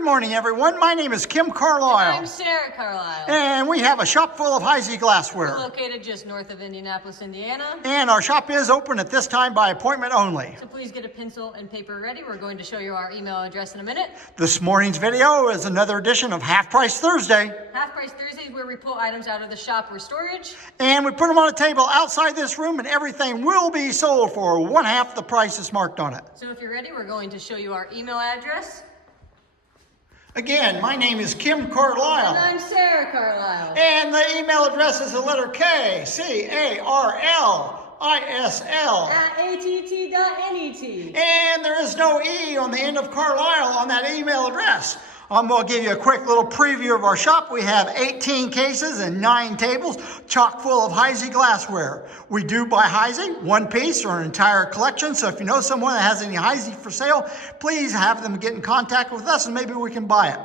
Good morning, everyone. My name is Kim Carlisle. I'm Sarah Carlisle. And we have a shop full of Heisey glassware. We're located just north of Indianapolis, Indiana. And our shop is open at this time by appointment only. So please get a pencil and paper ready. We're going to show you our email address in a minute. This morning's video is another edition of Half Price Thursday. Half Price Thursday is where we pull items out of the shop or storage. And we put them on a table outside this room, and everything will be sold for one half the price that's marked on it. So if you're ready, we're going to show you our email address. Again, my name is Kim Carlisle. And I'm Sarah Carlisle. And the email address is the letter K, C-A-R-L-I-S-L. At att.net. And there is no E on the end of Carlisle on that email address. I'm going to give you a quick little preview of our shop. We have 18 cases and 9 tables, chock full of Heisey glassware. We do buy Heisey, one piece or an entire collection. So if you know someone that has any Heisey for sale, please have them get in contact with us and maybe we can buy it.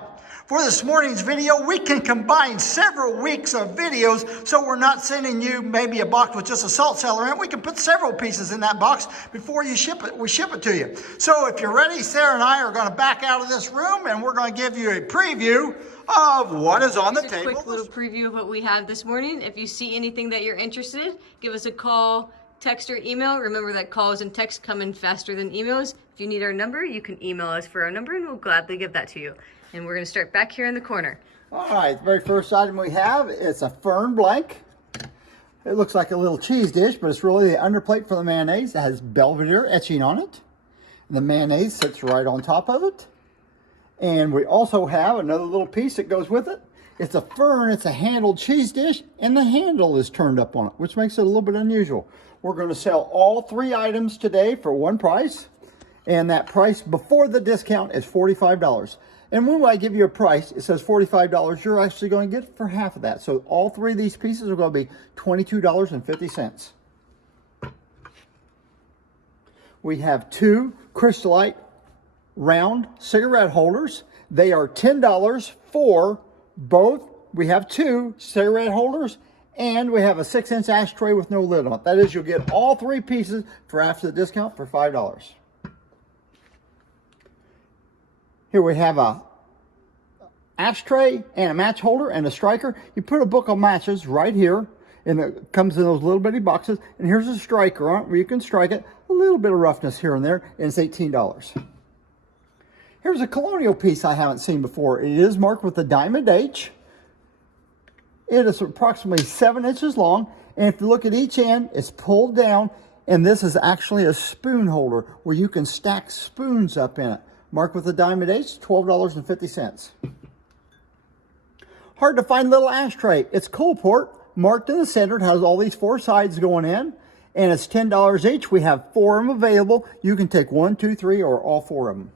For this morning's video, we can combine several weeks of videos, so we're not sending you maybe a box with just a salt cellar in it. We can put several pieces in that box before you ship it. We ship it to you. So if you're ready, Sarah and I are going to back out of this room and we're going to give you a preview of what is on the table. Quick little preview of what we have this morning. If you see anything that you're interested in, give us a call, text, or email. Remember that calls and texts come in faster than emails. If you need our number, you can email us for our number and we'll gladly give that to you. And we're going to start back here in the corner. All right, the very first item we have is a fern blank. It looks like a little cheese dish, but it's really the underplate for the mayonnaise. It has Belvedere etching on it. The mayonnaise sits right on top of it. And we also have another little piece that goes with it. It's a fern, it's a handled cheese dish, and the handle is turned up on it, which makes it a little bit unusual. We're going to sell all 3 items today for one price. And that price before the discount is $45. And when I give you a price, it says $45, you're actually going to get it for half of that. So all 3 of these pieces are going to be $22.50. We have 2 Crystalite round cigarette holders. They are $10 for both. We have 2 cigarette holders and we have a 6-inch ashtray with no lid on it. That is, you'll get all 3 pieces for after the discount for $5. Here we have a ashtray and a match holder and a striker. You put a book of matches right here, and it comes in those little bitty boxes. And here's a striker on it where you can strike it. A little bit of roughness here and there, and it's $18. Here's a colonial piece I haven't seen before. It is marked with a diamond H. It is approximately 7 inches long, and if you look at each end, it's pulled down, and this is actually a spoon holder where you can stack spoons up in it. Marked with a diamond H, $12.50. Hard to find little ashtray. It's Coalport, marked in the center. It has all these 4 sides going in, and it's $10 each. We have 4 of them available. You can take 1, 2, 3, or all 4 of them.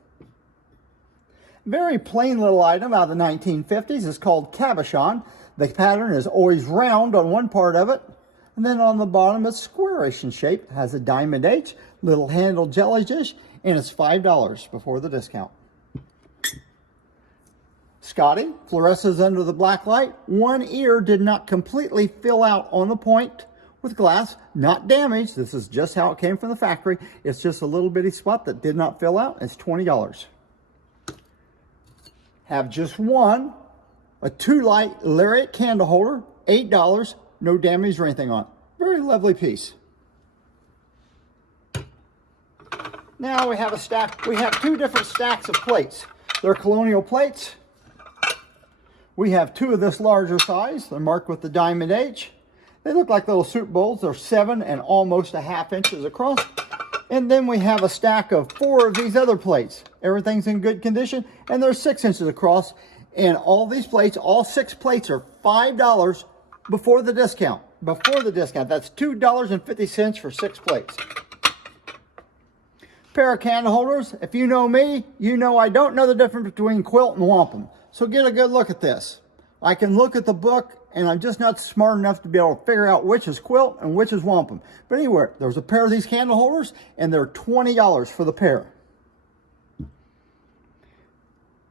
Very plain little item out of the 1950s. It's called cabochon. The pattern is always round on one part of it, and then on the bottom it's squarish in shape. It has a diamond H, little handled jelly dish, and it's $5 before the discount. Scotty fluoresces under the black light. One ear did not completely fill out on the point with glass. Not damaged. This is just how it came from the factory. It's just a little bitty spot that did not fill out. It's $20. Have just one. A 2-light lariat candle holder. $8. No damage or anything on it. Very lovely piece. Now we have a stack. We have 2 different stacks of plates. They're colonial plates. We have 2 of this larger size. They're marked with the diamond H. They look like little soup bowls. They're 7 and almost a half inches across. And then we have a stack of 4 of these other plates. Everything's in good condition, and they're 6 inches across. And all these plates, all 6 plates, are $5 before the discount. Before the discount, that's $2.50 for 6 plates. Pair of candle holders. If you know me, you know I don't know the difference between quilt and wampum. So get a good look at this. I can look at the book and I'm just not smart enough to be able to figure out which is quilt and which is wampum. But anyway, there's a pair of these candle holders and they're $20 for the pair.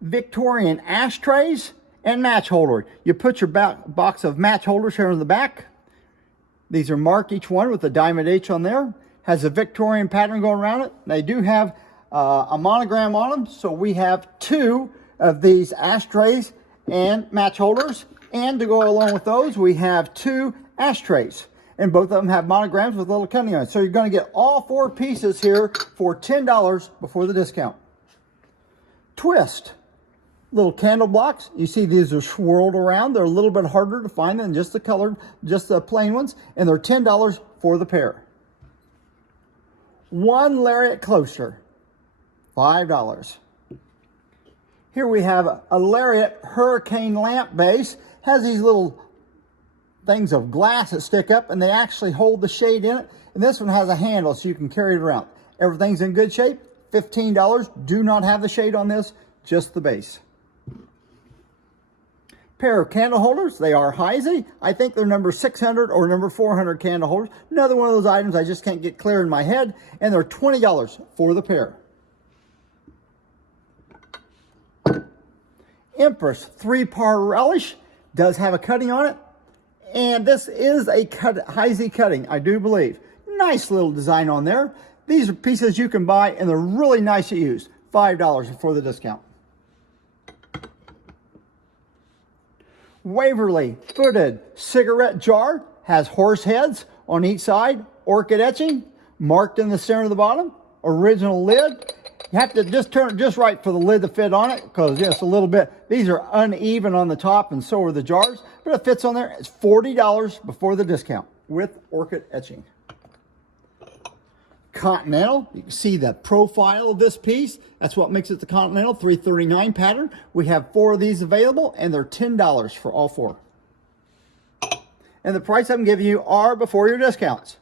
Victorian ashtrays and match holder. You put your box of match holders here in the back. These are marked, each one with a diamond H on there. Has a Victorian pattern going around it. They do have a monogram on them, so we have 2 of these ashtrays and match holders. And to go along with those, we have 2 ashtrays. And both of them have monograms with little cutting on it. So you're going to get all 4 pieces here for $10 before the discount. Twist. Little candle blocks. You see these are swirled around. They're a little bit harder to find than just the colored, just the plain ones. And they're $10 for the pair. 1 lariat cloister, $5. Here we have a lariat hurricane lamp base. Has these little things of glass that stick up, and they actually hold the shade in it. And this one has a handle so you can carry it around. Everything's in good shape. $15. Do not have the shade on this, just the base. Pair of candle holders. They are Heisey. I think they're number 600 or number 400 candle holders. Another one of those items I just can't get clear in my head. And they're $20 for the pair. Empress 3-par relish. Does have a cutting on it. And this is a Heisey cutting, I do believe. Nice little design on there. These are pieces you can buy, and they're really nice to use. $5 before the discount. Waverly footed cigarette jar. Has horse heads on each side. Orchid etching. Marked in the center of the bottom. Original lid. You have to just turn it just right for the lid to fit on it, because just a little bit, these are uneven on the top and so are the jars, but it fits on there. It's $40 before the discount with orchid etching. Continental, you can see the profile of this piece. That's what makes it the Continental 339 pattern. We have 4 of these available, and they're $10 for all 4. And the price I'm giving you are before your discounts.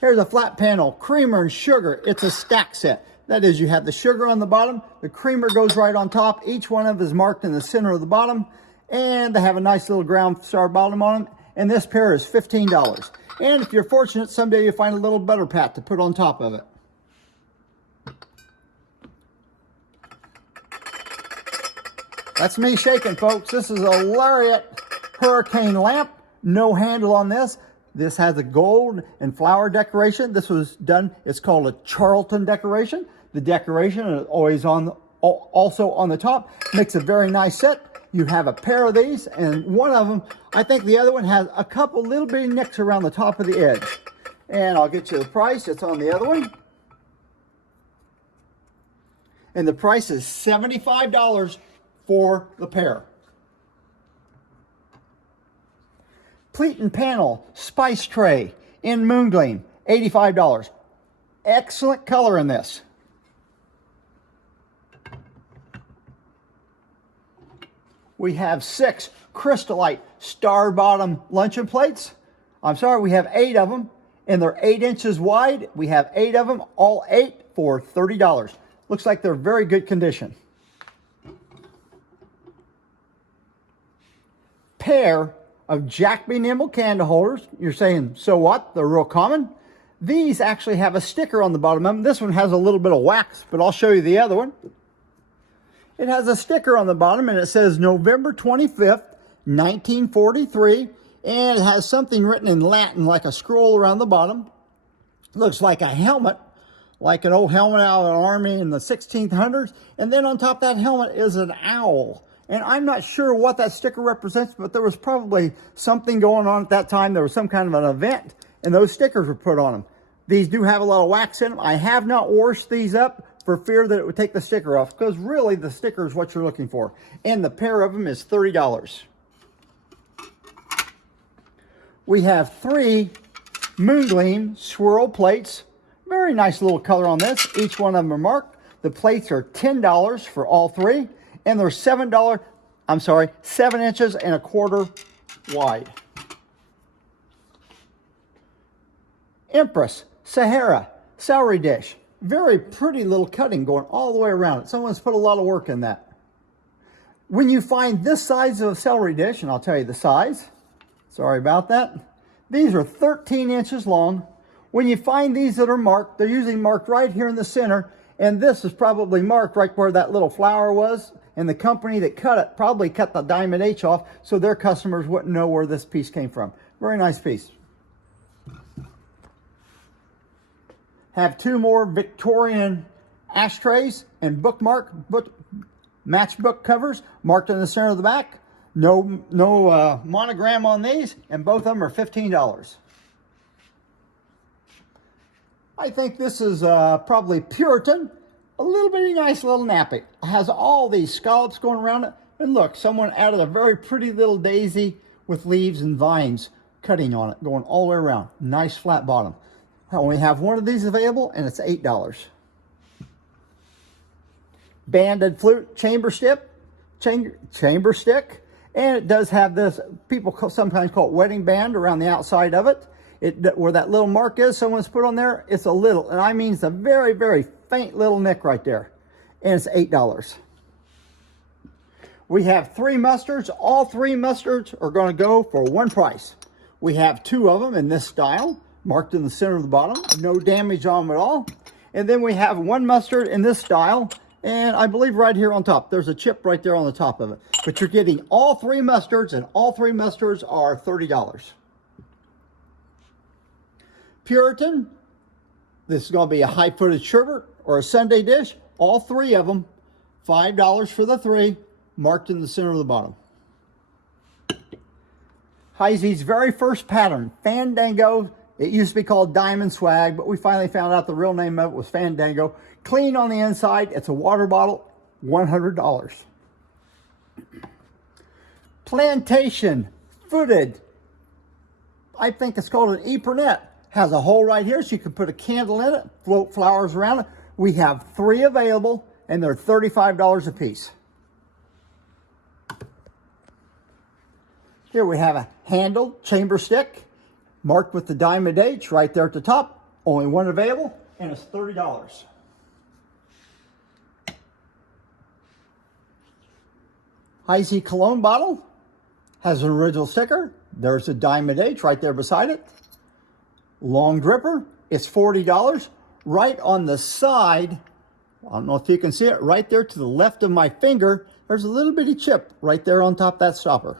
Here's a flat panel, creamer and sugar. It's a stack set. That is, you have the sugar on the bottom, the creamer goes right on top. Each one of them is marked in the center of the bottom, and they have a nice little ground star bottom on them. And this pair is $15. And if you're fortunate, someday you'll find a little butter pat to put on top of it. That's me shaking, folks. This is a lariat hurricane lamp. No handle on this. This has a gold and flower decoration. This was done, it's called a Charlton decoration. The decoration is always also on the top. Makes a very nice set. You have a pair of these, and one of them, I think the other one has a couple little bitty nicks around the top of the edge. And I'll get you the price. It's on the other one. And the price is $75 for the pair. Pleat and panel spice tray in moon gleam, $85. Excellent color in this. We have 6 Crystallite star bottom luncheon plates. I'm sorry, we have 8 of them, and they're 8 inches wide. We have 8 of them, all 8 for $30. Looks like they're very good condition. Pair of Jack B. Nimble candle holders. You're saying, so what? They're real common. These actually have a sticker on the bottom of them. This one has a little bit of wax, but I'll show you the other one. It has a sticker on the bottom, and it says November 25th, 1943, and it has something written in Latin, like a scroll around the bottom. Looks like a helmet, like an old helmet out of the army in the 1600s, and then on top of that helmet is an owl. And I'm not sure what that sticker represents, but there was probably something going on at that time. There was some kind of an event, and those stickers were put on them. These do have a lot of wax in them. I have not washed these up for fear that it would take the sticker off, because really the sticker is what you're looking for. And the pair of them is $30. We have 3 moon gleam swirl plates. Very nice little color on this. Each one of them are marked. The plates are $10 for all 3. And they're $7 inches and a quarter wide. Empress Sahara celery dish. Very pretty little cutting going all the way around it. Someone's put a lot of work in that. When you find this size of a celery dish, and I'll tell you the size, sorry about that. These are 13 inches long. When you find these that are marked, they're usually marked right here in the center, and this is probably marked right where that little flower was, and the company that cut it probably cut the diamond H off so their customers wouldn't know where this piece came from. Very nice piece. Have 2 more Victorian ashtrays and matchbook covers marked in the center of the back. No monogram on these, and both of them are $15. I think this is probably Puritan. A little bitty nice little nappy. It has all these scallops going around it. And look, someone added a very pretty little daisy with leaves and vines cutting on it, going all the way around. Nice flat bottom. I only have one of these available, and it's $8. Banded flute chamber stick, and it does have this, people sometimes call it wedding band around the outside of it. Where that little mark is, someone's put on there, it's a little, and I mean it's a very, very faint little nick right there. And it's $8. We have 3 mustards. All 3 mustards are going to go for one price. We have 2 of them in this style, marked in the center of the bottom. No damage on them at all. And then we have 1 mustard in this style, and I believe right here on top, there's a chip right there on the top of it. But you're getting all 3 mustards, and all 3 mustards are $30. Puritan, this is going to be a high-footed sherbet or a Sunday dish. All 3 of them, $5 for the 3, marked in the center of the bottom. Heisey's very first pattern, Fandango. It used to be called Diamond Swag, but we finally found out the real name of it was Fandango. Clean on the inside. It's a water bottle, $100. Plantation, footed. I think it's called an Epernette. Has a hole right here so you can put a candle in it, float flowers around it. We have 3 available, and they're $35 a piece. Here we have a handled chamber stick marked with the diamond H right there at the top. Only 1 available, and it's $30. Heisey cologne bottle has an original sticker. There's a diamond H right there beside it. Long dripper, it's $40. Right on the side, I don't know if you can see it, right there to the left of my finger, there's a little bitty chip right there on top of that stopper.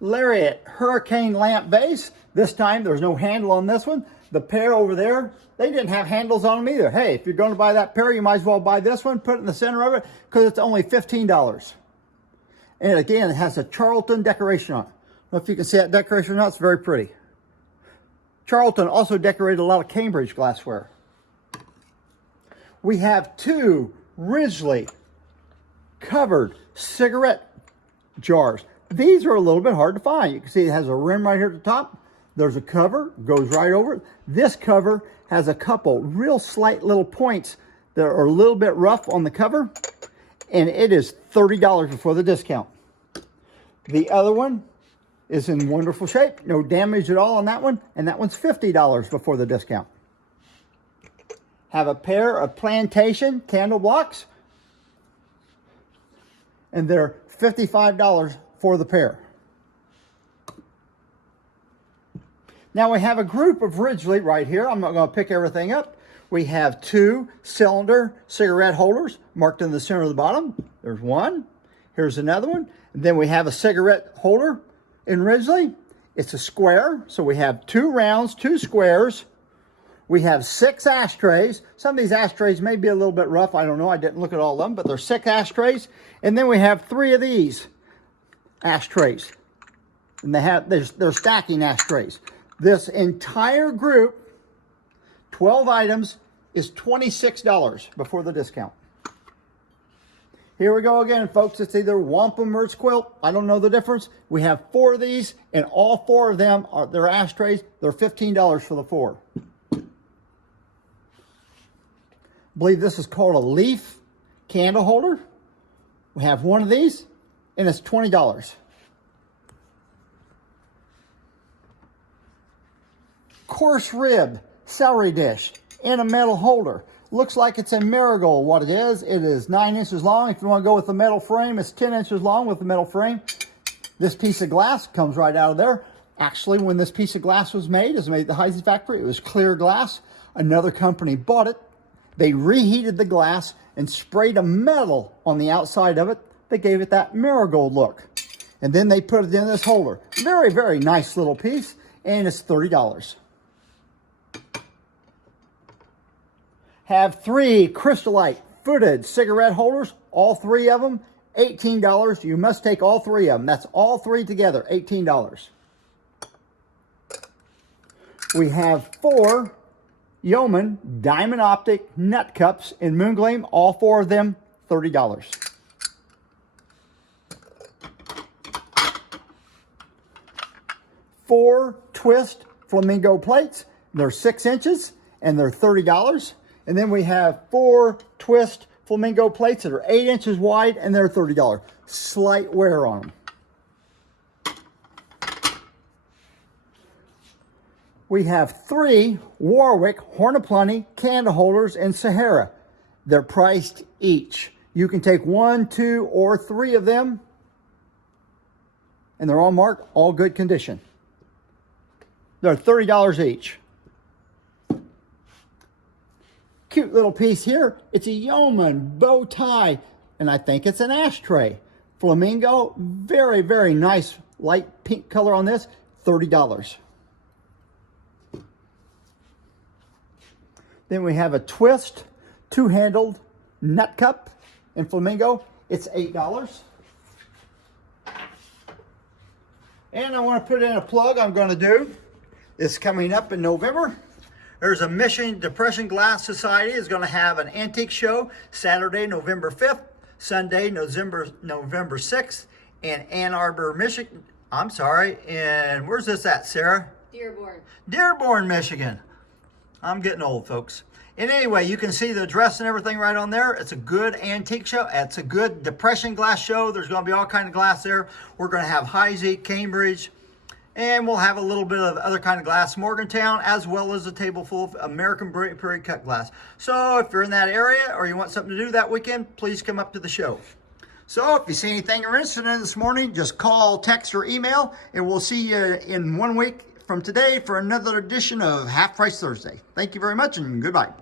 Lariat hurricane lamp base. This time there's no handle on this one. The pair over there, they didn't have handles on them either. Hey, if you're going to buy that pair, you might as well buy this one, put it in the center of it, because it's only $15. And again, it has a Charlton decoration on it. I don't know if you can see that decoration or not, it's very pretty. Charlton also decorated a lot of Cambridge glassware. We have 2 Ridgely covered cigarette jars. These are a little bit hard to find. You can see it has a rim right here at the top. There's a cover, goes right over it. This cover has a couple real slight little points that are a little bit rough on the cover, and it is $30 before the discount. The other one is in wonderful shape. No damage at all on that one. And that one's $50 before the discount. Have a pair of plantation candle blocks. And they're $55 for the pair. Now we have a group of Ridgely right here. I'm not going to pick everything up. We have 2 cylinder cigarette holders marked in the center of the bottom. There's one. Here's another one. And then we have a cigarette holder in Ridgely. It's a square, so we have 2 rounds, 2 squares. We have 6 ashtrays. Some of these ashtrays may be a little bit rough. I don't know. I didn't look at all of them, but there's 6 ashtrays. And then we have 3 of these ashtrays. And they're stacking ashtrays. This entire group, 12 items, is $26 before the discount. Here we go again, folks. It's either wampum or it's quilt. I don't know the difference. We have 4 of these, and all 4 of them are they're ashtrays. They're $15 for the 4. I believe this is called a leaf candle holder. We have 1 of these, and it's $20. Coarse rib celery dish in a metal holder. Looks like it's a marigold. What it is 9 inches long. If you want to go with the metal frame, it's 10 inches long with the metal frame. This piece of glass comes right out of there. Actually, when this piece of glass was made, it was made at the Heisey factory. It was clear glass. Another company bought it. They reheated the glass and sprayed a metal on the outside of it. They gave it that marigold look. And then they put it in this holder. Very, very nice little piece, and it's $30. have 3 Crystalite footed cigarette holders, all 3 of them, $18. You must take all 3 of them. That's all 3 together, $18. We have 4 Yeoman Diamond Optic Nut Cups in Moon Gleam, all 4 of them, $30. 4 Twist Flamingo plates. They're 6 inches and they're $30. And then we have 4 Twist Flamingo plates that are 8 inches wide and they're $30. Slight wear on them. We have 3 Warwick Horn of Plenty candle holders in Sahara. They're priced each. You can take 1, 2, or 3 of them, and they're all marked, all good condition. They're $30 each. Cute little piece here. It's a Yeoman bow tie, and I think it's an ashtray. Flamingo, very, very nice light pink color on this, $30. Then we have a Twist 2-handled nut cup in Flamingo. It's $8. And I want to put in a plug I'm going to do. It's coming up in November. There's a Mission Depression Glass Society is going to have an antique show Saturday, November 5th, Sunday, November 6th in Ann Arbor, Michigan. I'm sorry, and where's this at, Sarah? Dearborn. Dearborn, Michigan. I'm getting old, folks. And anyway, you can see the dress and everything right on there. It's a good antique show. It's a good depression glass show. There's going to be all kind of glass there. We're going to have Heisey, Cambridge, and we'll have a little bit of other kind of glass, Morgantown, as well as a table full of American Prairie cut glass. So if you're in that area or you want something to do that weekend, please come up to the show. So if you see anything you're interested in this morning, just call, text, or email, and we'll see you in 1 week from today for another edition of Half Price Thursday. Thank you very much, and goodbye.